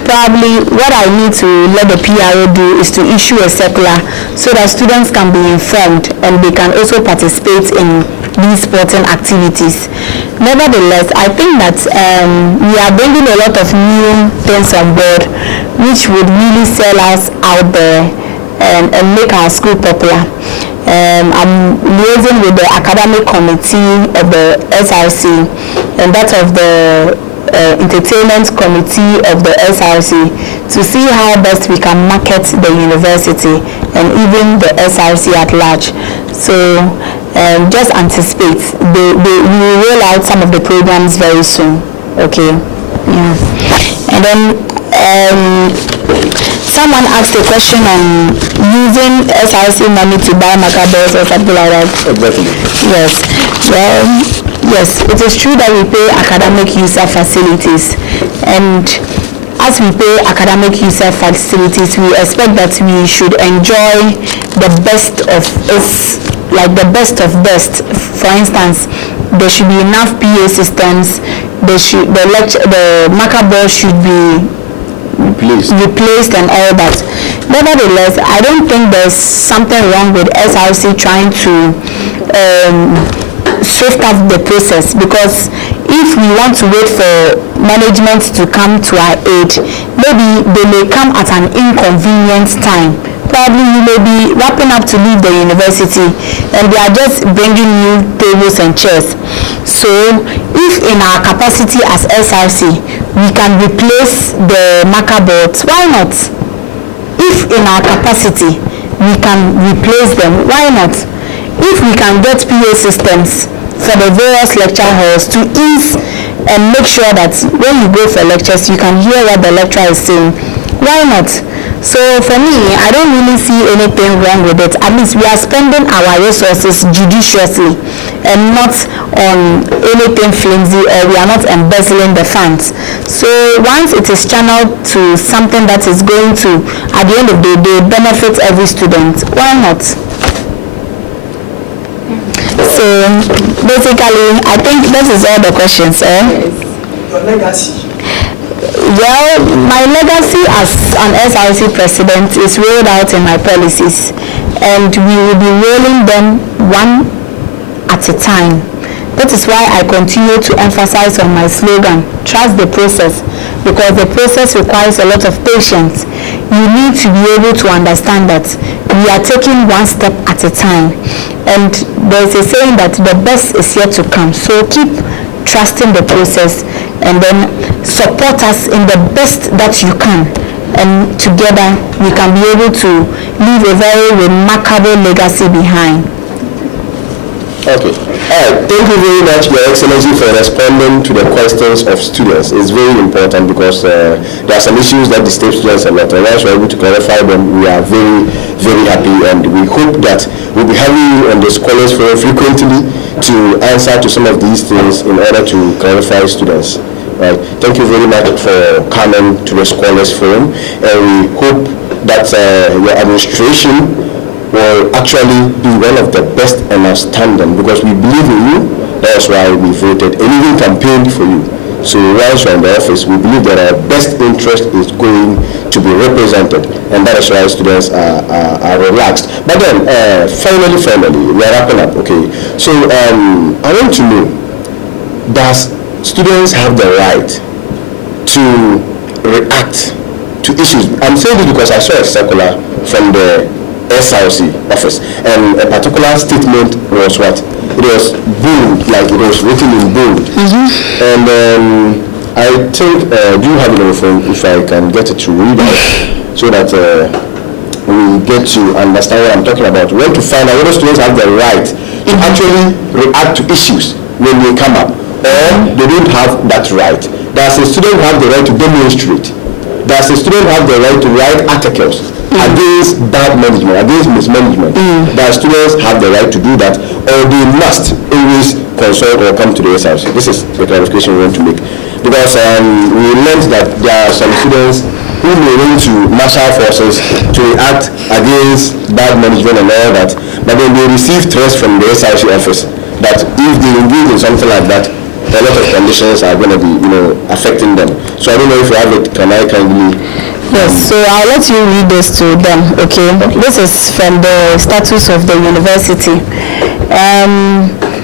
Probably what I need to let the PRO do is to issue a circular so that students can be informed and they can also participate in these sporting activities. Nevertheless, I think that we are bringing a lot of new things on board, which would really sell us out there and make our school popular. I'm liaising with the academic committee of the SRC and that of the entertainment committee of the SRC to see how best we can market the university and even the SRC at large. So just anticipate, we will roll out some of the programs very soon. Okay. Yeah. And then someone asked a question on using SRC money to buy macabres or something like that. Exactly. Yes. Well, yes, it is true that we pay academic user facilities, and as we pay academic user facilities, we expect that we should enjoy the best of us, like the best of best. For instance, there should be enough PA systems. The marker board should be replaced and all that. Nevertheless, I don't think there's something wrong with SRC trying to swift up the process, because if we want to wait for management to come to our aid, maybe they may come at an inconvenient time. Probably you may be wrapping up to leave the university and they are just bringing you tables and chairs. So if in our capacity as SRC we can replace the marker boards, why not? If in our capacity we can replace them, why not? If we can get PA systems for the various lecture halls to ease and make sure that when you go for lectures you can hear what the lecturer is saying, why not? So for me, I don't really see anything wrong with it. At least we are spending our resources judiciously and not on anything flimsy, or we are not embezzling the funds. So once it is channeled to something that is going to, at the end of the day, benefit every student, why not? So basically, I think this is all the questions, Your legacy. Well, my legacy as an SRC president is rolled out in my policies, and we will be rolling them one at a time. That is why I continue to emphasize on my slogan, trust the process, because the process requires a lot of patience. You need to be able to understand that we are taking one step at a time, and there's a saying that the best is yet to come. So keep trusting the process and then support us in the best that you can, and together we can be able to leave a very remarkable legacy behind. Okay. Thank you very much, Your Excellency, for responding to the questions of students. It's very important because there are some issues that disturb students a lot, and once we're able to clarify them, we are very, very happy, and we hope that we'll be having you on the Scholars Forum frequently to answer to some of these things in order to clarify students. Right. Thank you very much for coming to the Scholars Forum, and we hope that your administration will actually be one of the best and outstanding, because we believe in you. That's why we voted and even campaigned for you. So once you're in the office, we believe that our best interest is going to be represented, and that is why students are relaxed. But then, finally, we are wrapping up. Okay. So I want to know, does students have the right to react to issues? I'm saying this because I saw a circular from the SRC office, and a particular statement was what? It was bold, like it was written in bold. And I think, do you have it on your phone, if I can get it to read out, so that we get to understand what I'm talking about? We want to find out whether students have the right to actually react to issues when they come up, or they don't have that right. Does a student have the right to demonstrate? Does a student have the right to write articles against bad management, against mismanagement? Does students have the right to do that, or they must always consult or come to the SRC? This is the clarification we want to make, because we learned that there are some students who may want to marshal forces to act against bad management and all that, but then they receive threats from the SRC office that if they engage in something like that, a lot of conditions are going to be, affecting them. So I don't know if you have it. Can I kindly? Yes, so I'll let you read this to them, okay? This is from the status of the university.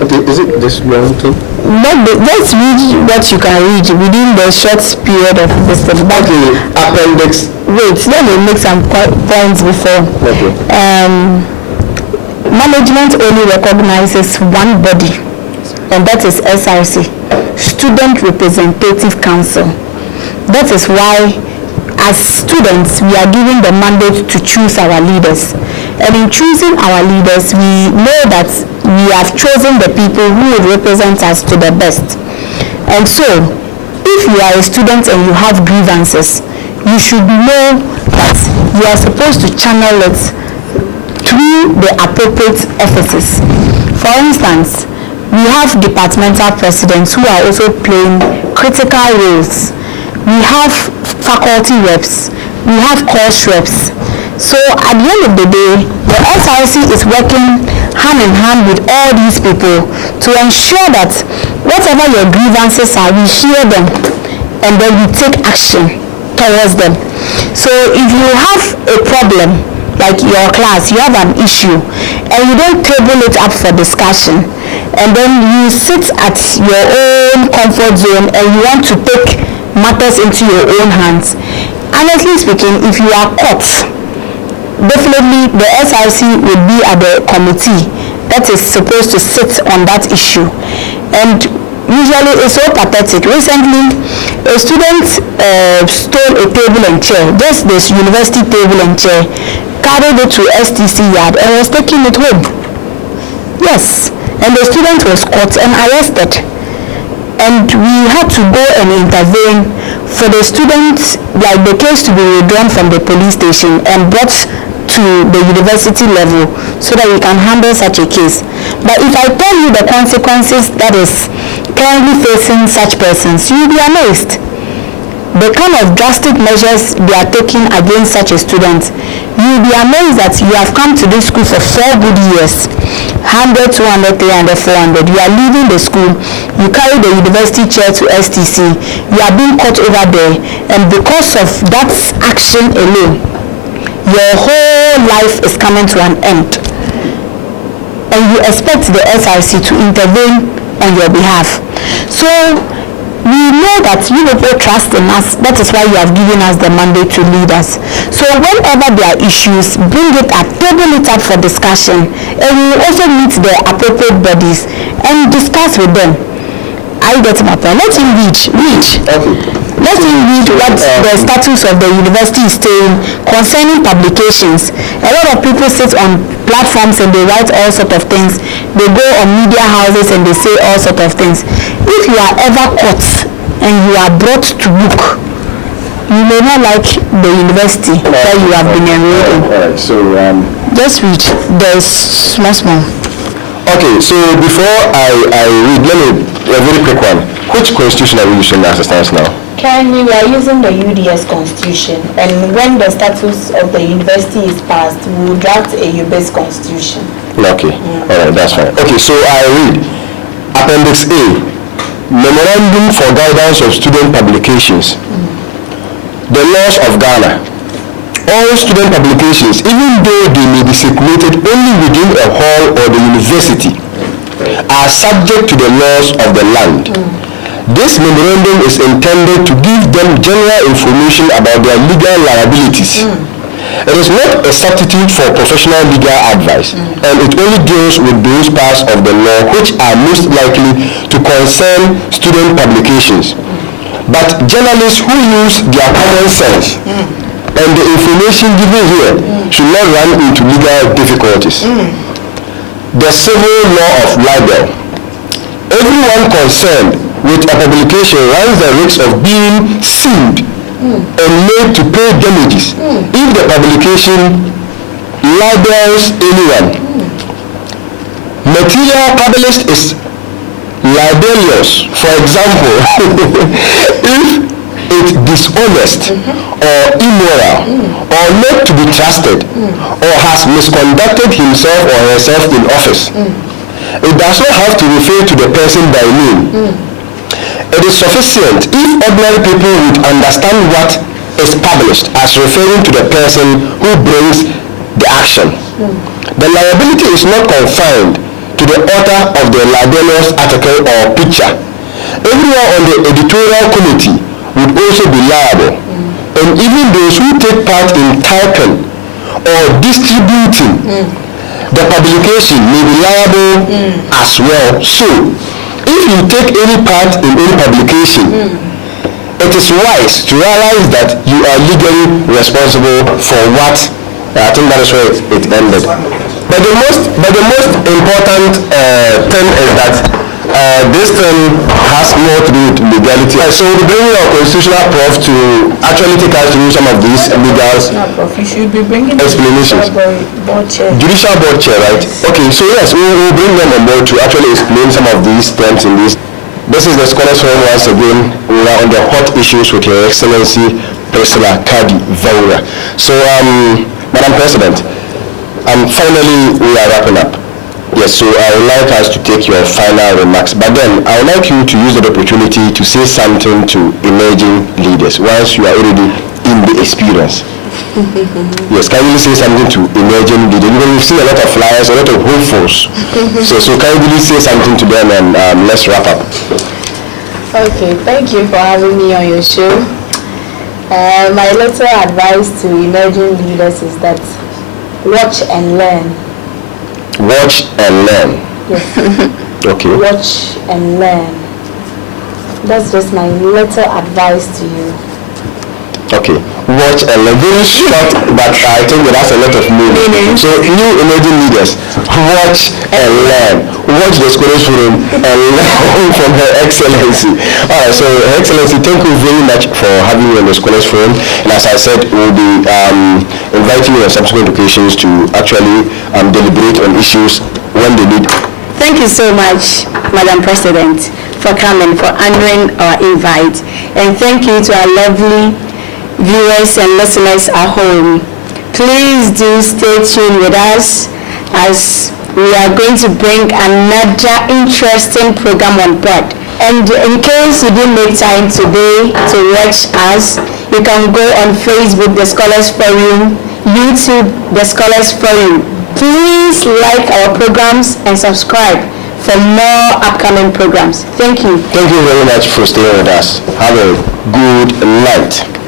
Okay, is it this long thing? Let's read what you can read within the short period of this thing. Okay, appendix. Wait, let me make some points before. Okay. Management only recognizes one body, and that is SRC, Student Representative Council. That is why, as students, we are given the mandate to choose our leaders. And in choosing our leaders, we know that we have chosen the people who will represent us to the best. And so, if you are a student and you have grievances, you should know that you are supposed to channel it through the appropriate offices. For instance, we have departmental presidents who are also playing critical roles. We have faculty reps, we have course reps. So at the end of the day, the SRC is working hand in hand with all these people to ensure that whatever your grievances are, we hear them and then we take action towards them. So if you have a problem, like your class, you have an issue and you don't table it up for discussion, and then you sit at your own comfort zone and you want to take matters into your own hands, honestly speaking, if you are caught, definitely the SRC will be at the committee that is supposed to sit on that issue. And usually it's so pathetic. Recently, a student stole a table and chair, just this university table and chair, carried it to STC yard and was taking it home. Yes, and the student was caught and arrested. And we had to go and intervene for the students, like the case to be withdrawn from the police station and brought to the university level so that we can handle such a case. But if I tell you the consequences that is currently facing such persons, you'll be amazed. The kind of drastic measures they are taking against such a student, you'll be amazed that you have come to this school for 4 good years, 100, 200, 300, 400. You are leaving the school, you carry the university chair to STC, you are being caught over there, and because of that action alone, your whole life is coming to an end. And you expect the SRC to intervene on your behalf. So we know that you people trust in us. That is why you have given us the mandate to lead us. So whenever there are issues, bring it up, table it up for discussion, and we will also meet the appropriate bodies and discuss with them. I get my point. Let him read. Let him read what the status of the university is saying concerning publications. A lot of people sit on platforms and they write all sorts of things. They go on media houses and they say all sorts of things. If you are ever caught and you are brought to book, you may not like the university that you have been enrolled in. Alright, so just read. There's small. okay, so before I read, let me a very quick one. Which constitution are we using as it stands now? Currently, we are using the UDS constitution, and when the status of the university is passed, we will draft a Ubids constitution. Okay, alright, that's fine. Okay, so I read Appendix A, Memorandum for Guidance of Student Publications. The laws of Ghana. All student publications, even though they may be circulated only within a hall or the university, are subject to the laws of the land. This memorandum is intended to give them general information about their legal liabilities. It is not a substitute for professional legal advice, and it only deals with those parts of the law which are most likely to concern student publications. But journalists who use their common sense and the information given here should not run into legal difficulties. The civil law of libel. Everyone concerned with a publication runs the risk of being sued and made to pay damages if the publication libels anyone. Material published is libelous, for example, if it's dishonest or immoral or not to be trusted or has misconducted himself or herself in office. It does not have to refer to the person by name. It is sufficient if ordinary people would understand what is published as referring to the person who brings the action. The liability is not confined to the author of the libelous article or picture. Everyone on the editorial committee would also be liable, and even those who take part in typing or distributing the publication may be liable as well. So, if you take any part in any publication, it is wise to realize that you are legally responsible for what. I think that is where it ended. But the most important thing is that this thing has more to do with legality. So we'll be bringing our constitutional prof to actually take us through some of these legal You should be bringing explanations. board chair. Judicial board chair, right? Okay, so yes, we will bring them on board to actually explain some of these terms in this. This is the Scholars Forum once again. We are on the hot issues with Your Excellency Priscilla Khadi Vawurah. So, Madam President, finally we are wrapping up. Yes, so I would like us to take your final remarks, but then I would like you to use the opportunity to say something to emerging leaders once you are already in the experience. Yes, can you say something to emerging leaders? Because we've seen a lot of flyers, a lot of hopefuls. so can you really say something to them and let's wrap up. Okay, thank you for having me on your show. My little advice to emerging leaders is that watch and learn. Watch and learn. Yes. Okay. Watch and learn. That's just my little advice to you. Okay, watch and learn. Very short, but I think it has a lot of meaning. So, new emerging leaders, watch and learn. Watch the Scholars Forum and learn from Her Excellency. Alright, so Her Excellency, thank you very much for having me on the Scholars Forum. And as I said, we'll be inviting you on subsequent occasions to actually deliberate on issues when they need. Thank you so much, Madam President, for coming, for honoring our invite. And thank you to our lovely viewers and listeners at home. Please do stay tuned with us as we are going to bring another interesting program on board. And in case you didn't make time today to watch us, you can go on Facebook, The Scholars Forum, YouTube, The Scholars Forum. Please like our programs and subscribe for more upcoming programs. Thank you. Thank you very much for staying with us. Have a good night.